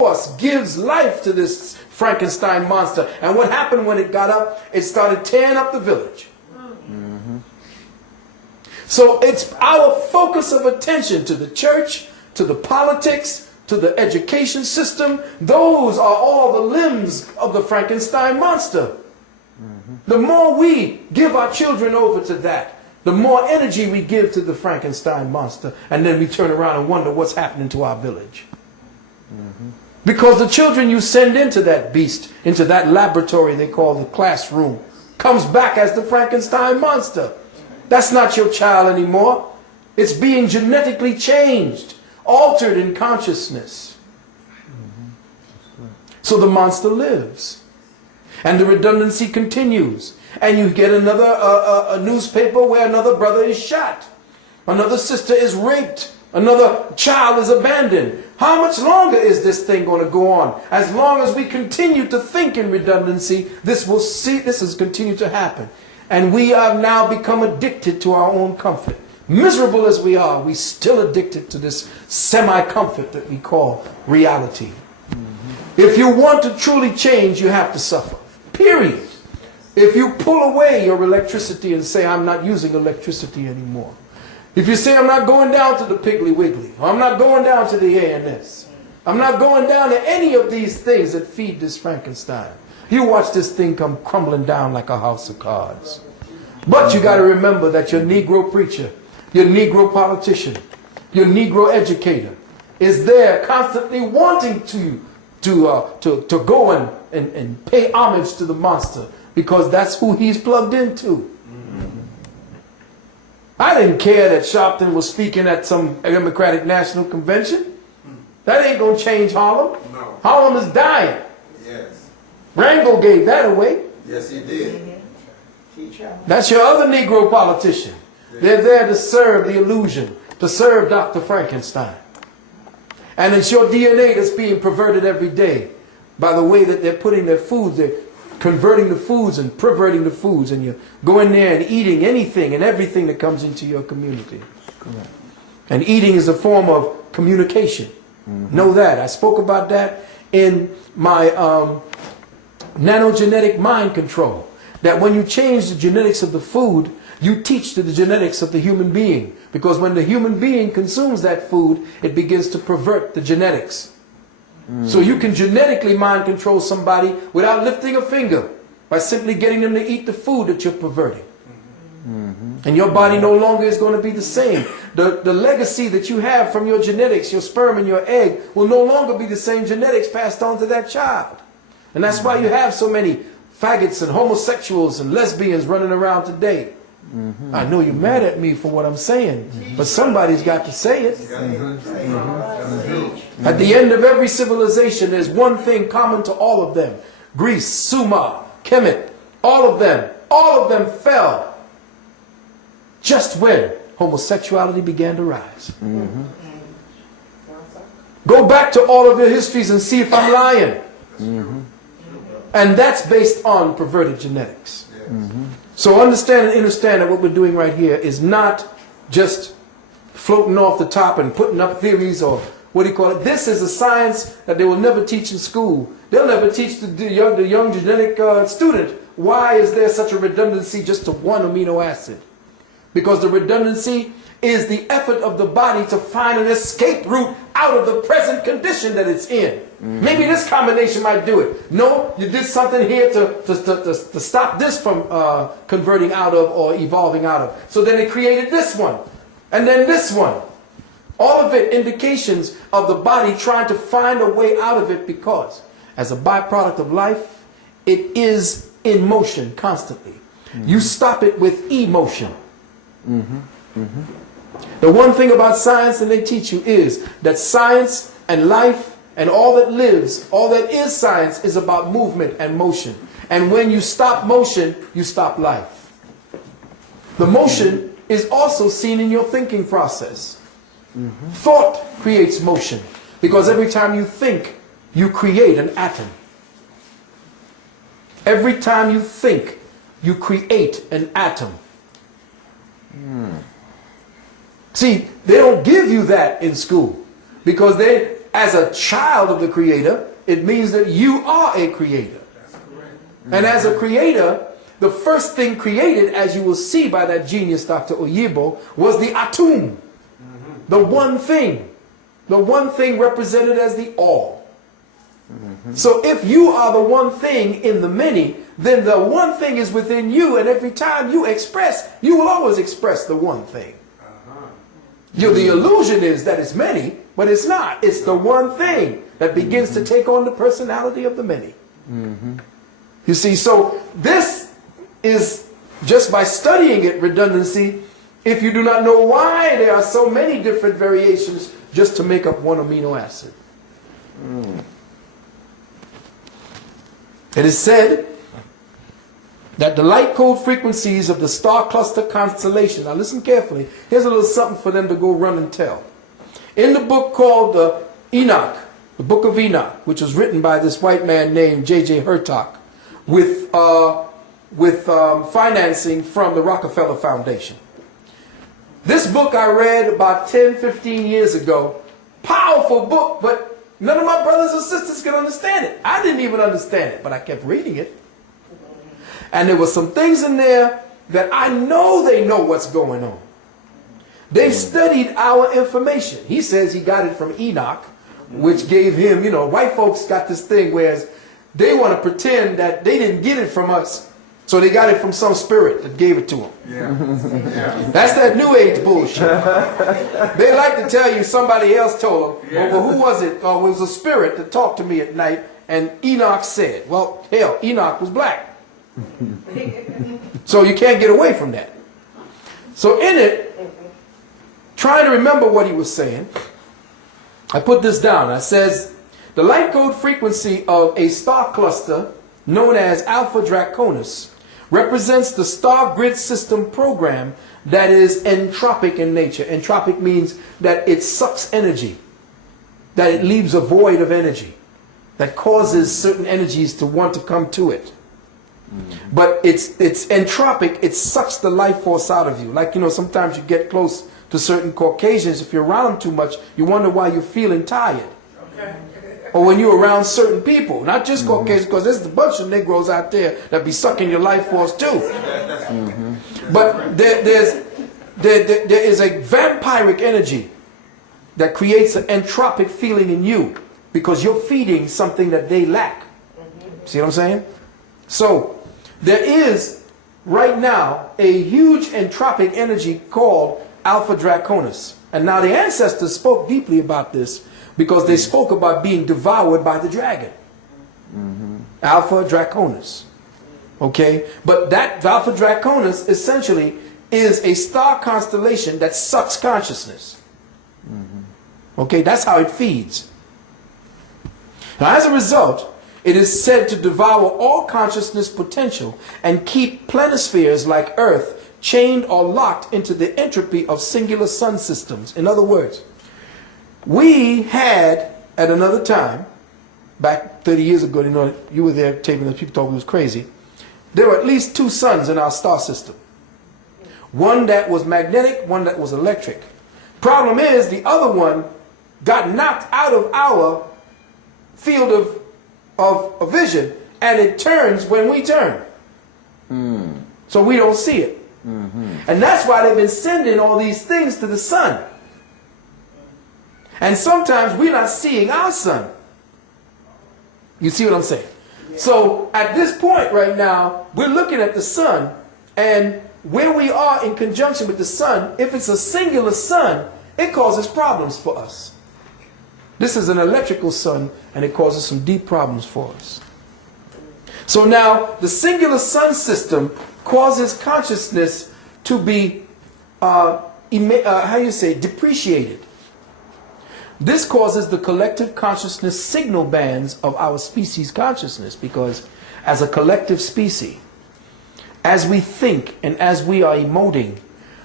force gives life to this Frankenstein monster. And what happened when it got up? It started tearing up the village. So it's our focus of attention to the church, to the politics, to the education system. Those are all the limbs of the Frankenstein monster. The more we give our children over to that, the more energy we give to the Frankenstein monster, and then we turn around and wonder what's happening to our village. Because the children you send into that beast, into that laboratory they call the classroom, comes back as the Frankenstein monster. That's not your child anymore. It's being genetically changed, altered in consciousness. So the monster lives. And the redundancy continues. And you get another a newspaper where another brother is shot. Another sister is raped. Another child is abandoned. How much longer is this thing going to go on? As long as we continue to think in redundancy, this has continued to happen. And we have now become addicted to our own comfort. Miserable as we are, we're still addicted to this semi-comfort that we call reality. If you want to truly change, you have to suffer. Period. If you pull away your electricity and say, I'm not using electricity anymore. If you say, I'm not going down to the Piggly Wiggly, or I'm not going down to the A&S, I'm not going down to any of these things that feed this Frankenstein. You watch this thing come crumbling down like a house of cards. But you got to remember that your Negro preacher, your Negro politician, your Negro educator is there constantly wanting to go and pay homage to the monster, because that's who he's plugged into. I didn't care that Sharpton was speaking at some Democratic National Convention. That ain't going to change Harlem. No. Harlem is dying. Yes. Rango gave that away. Yes, he did. That's your other Negro politician. Yes. They're there to serve the illusion, to serve Dr. Frankenstein. And it's your DNA that's being perverted every day by the way that they're putting their foods. They're converting the foods and perverting the foods, and you go in there and eating anything and everything that comes into your community. Correct. And eating is a form of communication. Know that. I spoke about that in my nanogenetic mind control. That when you change the genetics of the food, you teach the genetics of the human being. Because when the human being consumes that food, it begins to pervert the genetics. So you can genetically mind control somebody without lifting a finger, by simply getting them to eat the food that you're perverting. And your body no longer is going to be the same. The legacy that you have from your genetics, your sperm and your egg, will no longer be the same genetics passed on to that child. And that's why you have so many faggots and homosexuals and lesbians running around today. I know you're mad at me for what I'm saying, but somebody's got to say it. At the end of every civilization, there's one thing common to all of them. Greece, Sumer, Kemet, all of them fell just when homosexuality began to rise. Go back to all of your histories and see if I'm lying. And that's based on perverted genetics. So understand and understand that what we're doing right here is not just floating off the top and putting up theories or what do you call it. This is a science that they will never teach in school. They'll never teach the young genetic student why is there such a redundancy just to one amino acid. Because the redundancy is the effort of the body to find an escape route out of the present condition that it's in. Maybe this combination might do it. No, you did something here to stop this from converting out of or evolving out of. So then they created this one. And then this one. All of it indications of the body trying to find a way out of it, because as a byproduct of life, it is in motion constantly. You stop it with emotion. The one thing about science, and they teach you, is that science and life and all that lives, all that is science, is about movement and motion. And when you stop motion, you stop life. The motion is also seen in your thinking process. Thought creates motion, because every time you think, you create an atom. Every time you think, you create an atom. See, they don't give you that in school, because as a child of the Creator, it means that you are a creator. And as a creator, the first thing created, as you will see by that genius, Dr. Oyibo, was the atum. The one thing. The one thing represented as the all. So if you are the one thing in the many, then the one thing is within you, and every time you express, you will always express the one thing. The illusion is that it's many, but it's not. It's the one thing that begins to take on the personality of the many. You see, so this is, just by studying it, redundancy, if you do not know why there are so many different variations just to make up one amino acid. It is said that the light code frequencies of the star cluster constellation, now listen carefully, here's a little something for them to go run and tell. In the book called Enoch, the Book of Enoch, which was written by this white man named J.J. Hurtak, with financing from the Rockefeller Foundation. This book I read about 10, 15 years ago. Powerful book, but none of my brothers and sisters could understand it. I didn't even understand it, but I kept reading it. And there were some things in there that I know they know what's going on. They've studied our information. He says he got it from Enoch, which gave him, you know, white folks got this thing where they want to pretend that they didn't get it from us. So they got it from some spirit that gave it to them. That's that New Age bullshit. They like to tell you somebody else told them. Well, who was it? Oh, it was a spirit that talked to me at night, and Enoch said. Well, hell, Enoch was black. So you can't get away from that. So in it, trying to remember what he was saying, I put this down. I says, the light code frequency of a star cluster known as Alpha Draconis represents the star grid system program that is entropic in nature. Entropic means that it sucks energy, that it leaves a void of energy, that causes certain energies to want to come to it. But it's entropic, it sucks the life force out of you. Like, you know, sometimes you get close to certain Caucasians, if you're around them too much, you wonder why you're feeling tired. Or when you're around certain people, not just Caucasians, because there's a bunch of Negroes out there that be sucking your life force too. But there is a vampiric energy that creates an entropic feeling in you because you're feeding something that they lack. See what I'm saying? So there is right now a huge entropic energy called Alpha Draconis. And now the ancestors spoke deeply about this because they spoke about being devoured by the dragon. Alpha Draconis. Okay? But that Alpha Draconis essentially is a star constellation that sucks consciousness. Okay? That's how it feeds. Now as a result, it is said to devour all consciousness potential and keep planispheres like Earth chained or locked into the entropy of singular sun systems. In other words, we had, at another time, back 30 years ago, you know, you were there taping this, people thought we was crazy. There were at least two suns in our star system. One that was magnetic, one that was electric. Problem is, the other one got knocked out of our field of vision, and it turns when we turn. So we don't see it. And that's why they've been sending all these things to the sun. And sometimes we're not seeing our sun. You see what I'm saying? So at this point right now, we're looking at the sun, and where we are in conjunction with the sun, if it's a singular sun, it causes problems for us. This is an electrical sun, and it causes some deep problems for us. So now, the singular sun system causes consciousness to be, depreciated. This causes the collective consciousness signal bands of our species consciousness, because as a collective species, as we think and as we are emoting,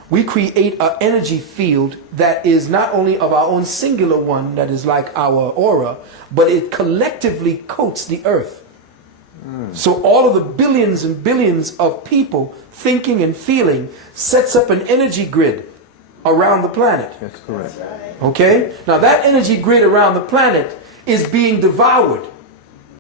we create an energy field that is not only of our own singular one, that is like our aura, but it collectively coats the earth. So all of the billions and billions of people thinking and feeling sets up an energy grid around the planet. That's correct. Okay? Now that energy grid around the planet is being devoured